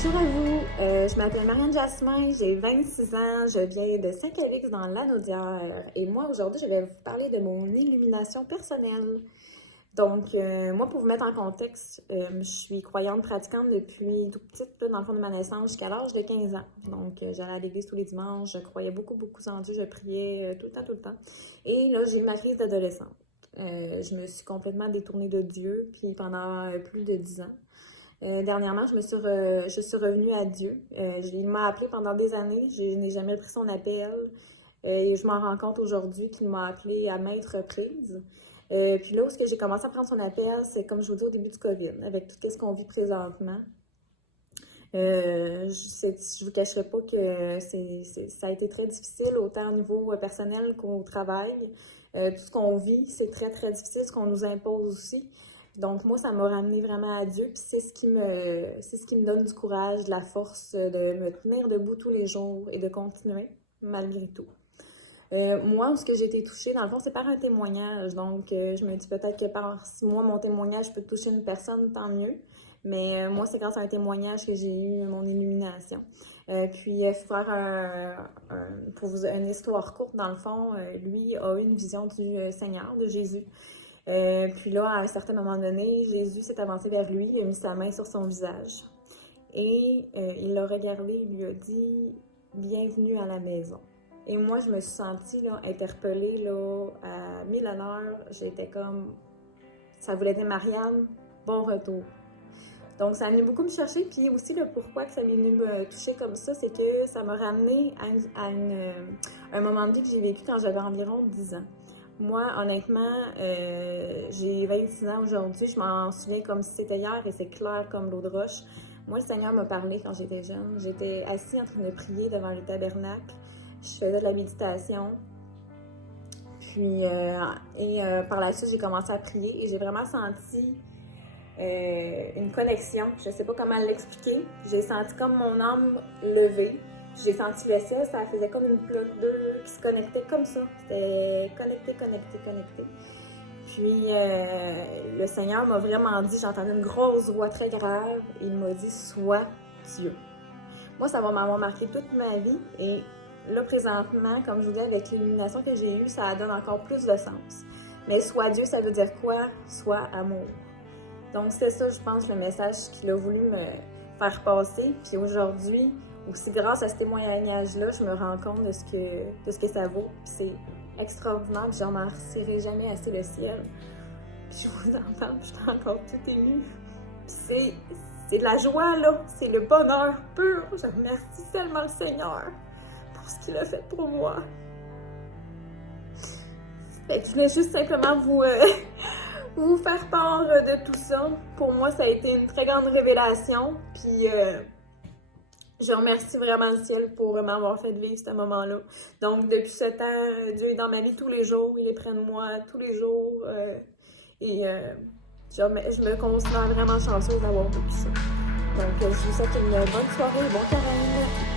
Bonjour à vous, je m'appelle Marianne Jasmin, j'ai 26 ans, je viens de Saint-Calix dans l'Anaudière et moi aujourd'hui je vais vous parler de mon illumination personnelle. Donc moi pour vous mettre en contexte, je suis croyante pratiquante depuis tout petite, là, dans le fond de ma naissance jusqu'à l'âge de 15 ans. Donc j'allais à l'église tous les dimanches, je croyais beaucoup en Dieu, je priais tout le temps. Et là j'ai eu ma crise d'adolescente. Je me suis complètement détournée de Dieu, puis pendant plus de 10 ans. Dernièrement, je suis revenue à Dieu. Il m'a appelé pendant des années. Je n'ai jamais pris son appel. Et je m'en rends compte aujourd'hui qu'il m'a appelé à maintes reprises. Puis là où j'ai commencé à prendre son appel, c'est comme je vous dis au début du COVID, avec tout ce qu'on vit présentement. Je vous cacherai pas que ça a été très difficile, autant au niveau personnel qu'au travail. Tout ce qu'on vit, c'est très, très difficile, ce qu'on nous impose aussi. Donc, moi, ça m'a ramené vraiment à Dieu, puis c'est ce qui me donne du courage, de la force de me tenir debout tous les jours et de continuer, malgré tout. Moi, ce que j'ai été touchée, dans le fond, c'est par un témoignage. Donc, je me dis peut-être que si moi, mon témoignage peut toucher une personne, tant mieux. Mais moi, c'est grâce à un témoignage que j'ai eu mon illumination. Puis, pour vous une histoire courte, dans le fond, lui a eu une vision du Seigneur, de Jésus. Puis là, à un certain moment donné, Jésus s'est avancé vers lui, il a mis sa main sur son visage. Et il l'a regardé, il lui a dit « Bienvenue à la maison ». Et moi, je me suis sentie là, interpellée là, à 1000 à l'heure. J'étais comme, ça voulait dire Marianne, bon retour. Donc, ça venait beaucoup me chercher. Puis aussi, le pourquoi que ça m'est venu me toucher comme ça, c'est que ça m'a ramené à un moment de vie que j'ai vécu quand j'avais environ 10 ans. Moi, honnêtement, j'ai 26 ans aujourd'hui. Je m'en souviens comme si c'était hier et c'est clair comme l'eau de roche. Moi, le Seigneur m'a parlé quand j'étais jeune. J'étais assise en train de prier devant le tabernacle. Je faisais de la méditation. Puis, par la suite, j'ai commencé à prier et j'ai vraiment senti une connexion. Je ne sais pas comment l'expliquer. J'ai senti comme mon âme levée. J'ai senti le ciel, ça faisait comme une plaque d'eau qui se connectait comme ça. C'était connecté. Puis, le Seigneur m'a vraiment dit, j'entendais une grosse voix très grave. Il m'a dit, sois Dieu. Moi, ça va m'avoir marqué toute ma vie et là, présentement, comme je vous dis, avec l'illumination que j'ai eue, ça donne encore plus de sens. Mais soit Dieu, ça veut dire quoi? Soit amour. Donc, c'est ça, je pense, le message qu'il a voulu me faire passer. Puis aujourd'hui, aussi grâce à ce témoignage-là, je me rends compte de ce que ça vaut. Puis c'est extraordinaire, puis j'en remercierai jamais assez le ciel. Puis je vous en parle, puis je suis encore tout émue. Puis c'est de la joie, là. C'est le bonheur pur. Je remercie tellement le Seigneur pour ce qu'il a fait pour moi. Fait que je voulais juste simplement vous faire part de tout ça. Pour moi, ça a été une très grande révélation. Puis je remercie vraiment le ciel pour m'avoir fait vivre ce moment-là. Donc, depuis ce temps, Dieu est dans ma vie tous les jours. Il est près de moi tous les jours. Je me considère vraiment chanceuse d'avoir vécu ça. Donc, je vous souhaite une bonne soirée, bon carême.